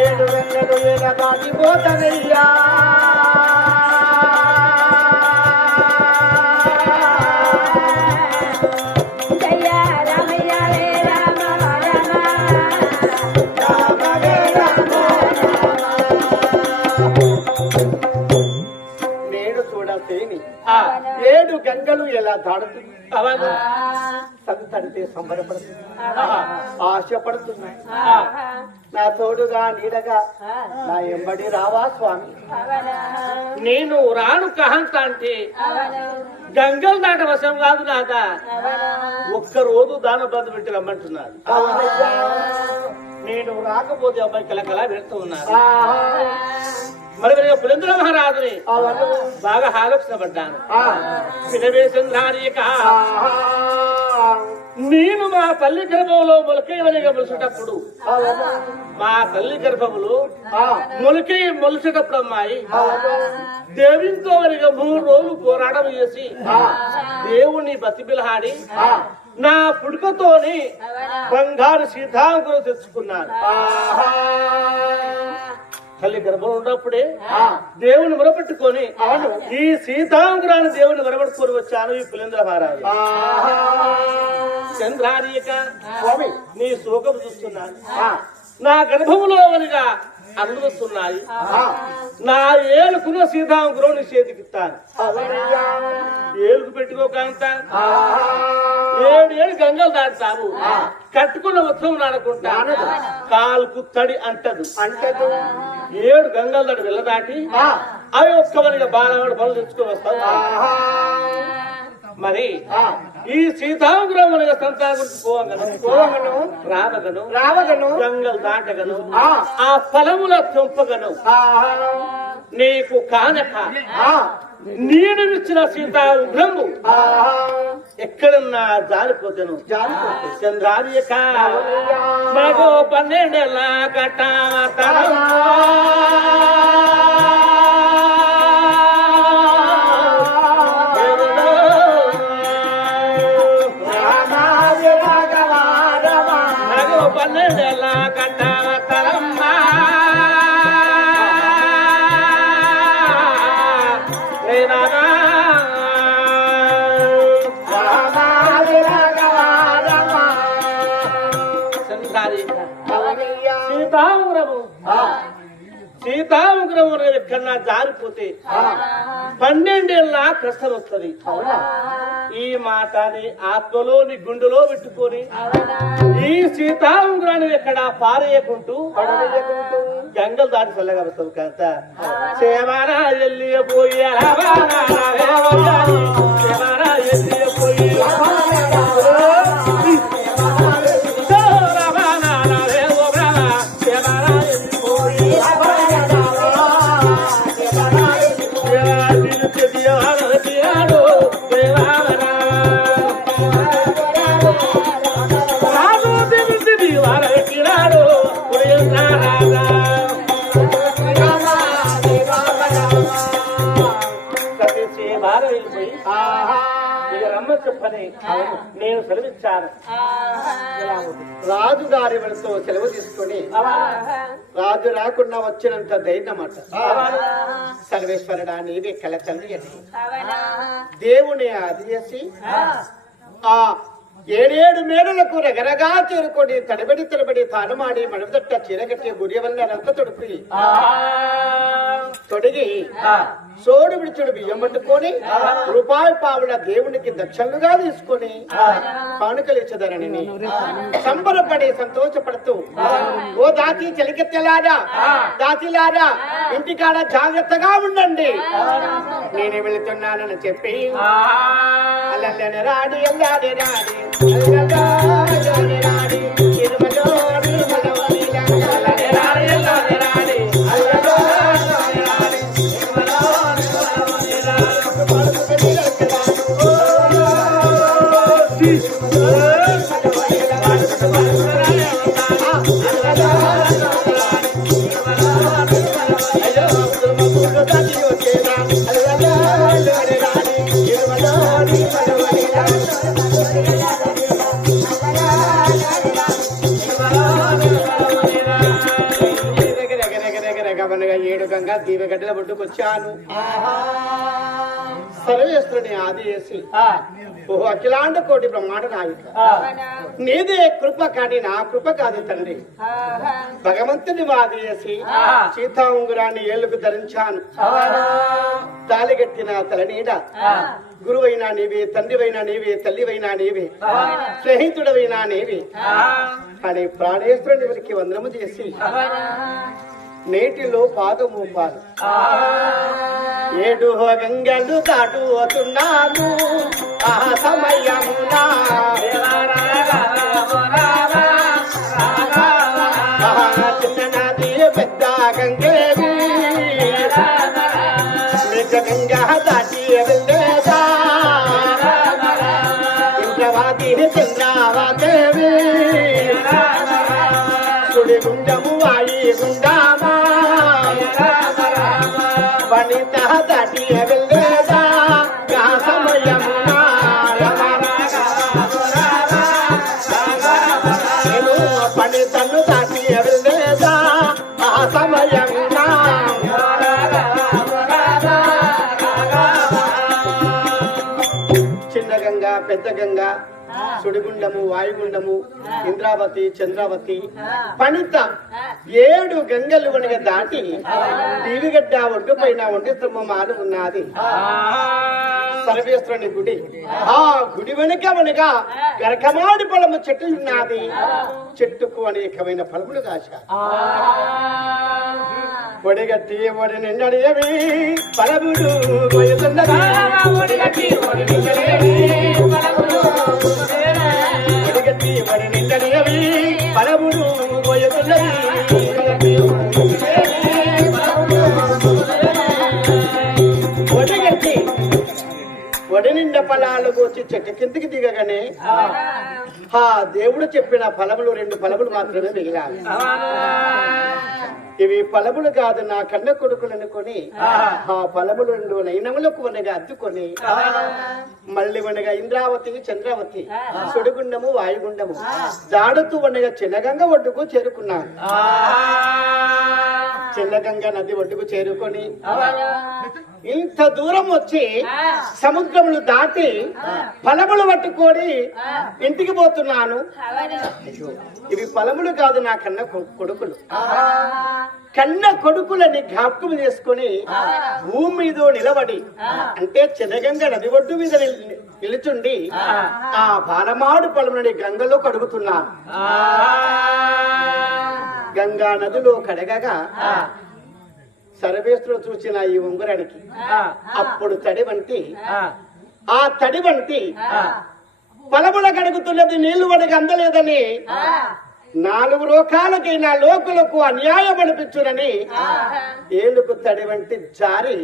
ఏడు వెన్నెలు ఏడగాని చూడసేని ఏడు గంగలు ఎలా దాడుతుంది సంతడితే సంబరపడుతుంది ఆశపడుతున్నాయి. నా తోడుగా నీడగా నా ఎంబడి రావా స్వామి. నేను రాను కహంత అంటే గంగలు దాట వశం కాదు నాదా ఒక్క రోజు దాన బంధు పెట్టి రమ్మంటున్నారు. నేను రాకపోతే అబ్బాయి కలకలా పెడుతూ ఉన్నారు. పులేంద్ర మహారాజుని అవును. బాగా ఆహా. నేను మా తల్లి గర్భంలో మొలకేయవనిగా మొలిసేటప్పుడు అవును. మా తల్లి గర్భములో. మొలకే మొలిసేటప్పుడు అమ్మాయి. దేవితో వనిగా మూడు రోజులు పోరాటం చేసి దేవుని బతిబిలహాడి నా పుడుకతోని బంగారు సీతాంకులు తెచ్చుకున్నాను ఆహా. తల్లి గర్భంలో ఉన్నప్పుడే దేవుని మొరపెట్టుకొని ఈ సీతాంకురాన్ని దేవుని మొరపెట్టుకొని వచ్చాను ఈ పులేంద్ర మహారాజు. ఆహా. చంద్రానిక స్వామి. నీ శోకం చూస్తున్నాను నా గర్భములో వనిగా అల్లు వస్తున్నాయి నా ఏలుకున్న సీతాంకురం చేతికిస్తాను. ఏలుకు పెట్టుకోకంత ఆహా. ఏడు ఏడు గంగలు దాటుతావు కట్టుకున్న ఉత్సవం నాడుకుంటా కాలుకు తడి అంటదు అంటదు ఏడు గంగలు దాటి వెళ్ళదాటి అవి ఒక్కవనిగా బాలవాడు పనులు తెచ్చుకొని వస్తావు ఆహా. మరి ఈ సంతాన గురించి పోవగను పోవగను. రావగను రావగను గంగలు దాటగను ఆ. ఫలముల చంపగను. నీకు కానక ఆ. నేను ఇచ్చిన సీతాంకురము ఆహా. ఎక్కడున్నా జారిపోతాను అవునయ్యా. మగో పన్నెండేళ్ళ కట్టాతనం ఎక్కడన్నా జారిపోతే పన్నెండేళ్ళ కష్టం వస్తుంది. ఈ మాటని ఆత్మలోని గుండెలో పెట్టుకొని ఈ సీతాంగురాన్ని ఎక్కడ పారేయకుంటూ గంగలు దాటి చల్లగా వస్తావు కాంత. సేమారా ఎల్లి పోయి సేమారా ఎల్లి పోయి చెప్పని నేను సెలవిచ్చాను. రాజు గారి వెళతో సెలవు తీసుకొని రాజు రాకుండా వచ్చినంత ధైర్యమాట. సర్వేశ్వరుడా నీవే అని దేవుని అది చేసి ఆ ఏడేడు మేడలకు రగరగా చేరుకొని తడబడి తడబడి తానమాడి మడవదట్ట చీరగట్టి గురియవల్లంత తొడుకుని తొడిగి సోడు విడిచుడు బియ్యం పట్టుకొని రూపాయి పావుల దేవునికి దక్షిణలుగా తీసుకొని కానుకలు ఇచ్చదరని సంబరపడి సంతోషపడుతూ ఓ దాతి చెలికెత్తలారా దాతిలారా ఇంటికాడ జాగ్రత్తగా ఉండండి. నేను వెళుతున్నానని చెప్పి అల్లల్లని రాడి అల్లాడి రాడి గంగా దీవగడ్డల ఒడ్డుకొచ్చాను సర్వేశ్వరుని ఆది చేసి ఓ అఖిలాండ కోటి బ్రహ్మాండ నాయక. నీదే కృప కానీ నా కృప కాదు తండ్రి. భగవంతుని వాది చేసి సీతా ఉంగురాన్ని ఏళ్ళకు ధరించాను. తాలిగట్టిన తలనీడ గురువైనా నీవే తండ్రివైనా నీవే తల్లివైనా నీవే. స్నేహితుడవైనా నీవే. కానీ ప్రాణేశ్వరుని వారికి వందనము చేసి. నేటిలో పాదమూపాలు ఏడు గంగలు దాటుతున్నాను ఆ సమయమునా. ఆ చిన్ననాది పెద్ద గంగేవి. నిజ గంగా దాటి వెళ్ళేదా ఇంద్రవాది చంద్రావాదేవి సుడి గుండము వాయి గుండా వనిత దాటి వెళ్ళేదా ఆ. సమయమునా నేను పని తన్ను దాటి వెళ్ళేదా ఆ. సమయమునా చిన్న గంగా పెద్ద గంగా సుడిగుండము వాయుగుండము ఇంద్రావతి చంద్రావతి పణిత. ఏడు గంగలు వనగ దాటి దీవిగడ్డ ఒడ్డు పైన ఒంటి స్తంభమాలు ఉన్నది. సర్వేశ్వరుని గుడి. ఆ గుడి వెనుక వనగా గరకమాడి పొలము చెట్టు ఉన్నది. చెట్టుకు అనేకమైన ఫలములు కాశారు ఒడిగట్టి ఒడి ఒడిగట్టి ఒడి నిన్నడియవి ఫలాలు వచ్చి చెట్టు కిందికి దిగగానే ఆ దేవుడు చెప్పిన ఫలములు రెండు ఫలములు మాత్రమే మిగిలాలి. ఇవి ఫలములు కాదు నా కన్న కొడుకులు అనుకొని ఆ ఫలములు రెండు నయనములకు వనగా అద్దుకొని మళ్ళీ వనగా ఇంద్రావతి చంద్రావతి సుడిగుండము వాయుగుండము దాడుతూ వనగా చిన్నగంగ ఒడ్డుకు చేరుకున్నాను. చిన్నగంగ నది ఒడ్డుకు చేరుకొని ఇంత దూరం వచ్చి సముద్రములు దాటి ఫలములు పట్టుకొని ఇంటికి పోతున్నాను. ఇవి ఫలములు కాదు నా కన్న కొడుకులు. కన్న కొడుకులని జ్ఞాపకం చేసుకొని భూమి మీద నిలబడి అంటే చిన్నగంగ నది ఒడ్డు మీద నిల్- నిలుచుండి ఆ. బాలమాడు పొలములని గంగలో కడుగుతున్నాను. గంగా నదిలో కడగగా సర్వేశ్వరుడు చూసిన ఈ ఉంగరానికి అప్పుడు తడి వంటి ఆ. తడి వంటి పొలముల కడుగుతున్నది నీళ్ళు వడగ అందలేదని నాలుగు లోకాలకైనా లోకులకు అన్యాయం అనిపించునని ఏళ్ళకు తడి వంటి జారి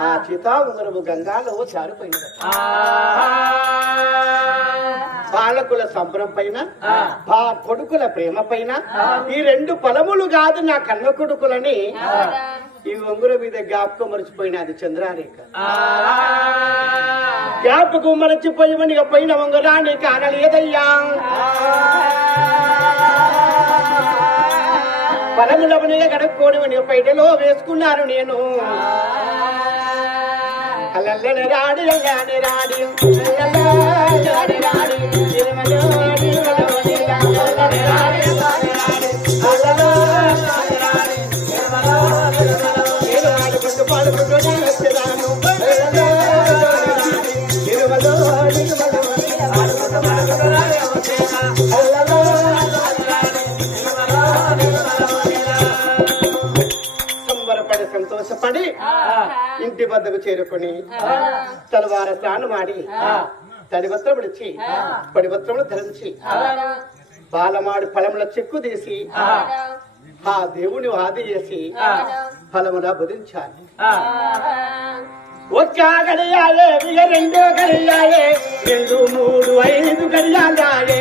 ఆ. చితా ఉంగరము గంగాలో జారిపోయింది బాలకుల సంబరం పైన ఆ. కొడుకుల ప్రేమ పైన ఈ రెండు పొలములు కాదు నా కన్న కొడుకులని ఈ ఉంగుర మీద జ్ఞాపకం మర్చిపోయినది చంద్రారేఖ. జ్ఞాపకం మరచిపోయి పైన ఉంగరాన్ని కానలేదయ్యా. పరములవనిగా గడుక్కోని పైటలో వేసుకున్నాను నేను. అల్లల్లని రాడి రాడి అల్లల్లని రాడి. సంబరపడి సంతోషపడి ఇంటి వద్దకు చేరుకొని తలవార స్నానమాడి తడి వస్త్రం విడిచి పడి వస్త్రములు ధరించి బాలమాడి ఫలముల చెక్కు తీసి ఆ దేవుని వాది చేసి ఫలమున బుధించాలి. ఒక్క గడియాలే ఇక రెండో గడియాలే రెండు మూడు ఐదు గడియాలే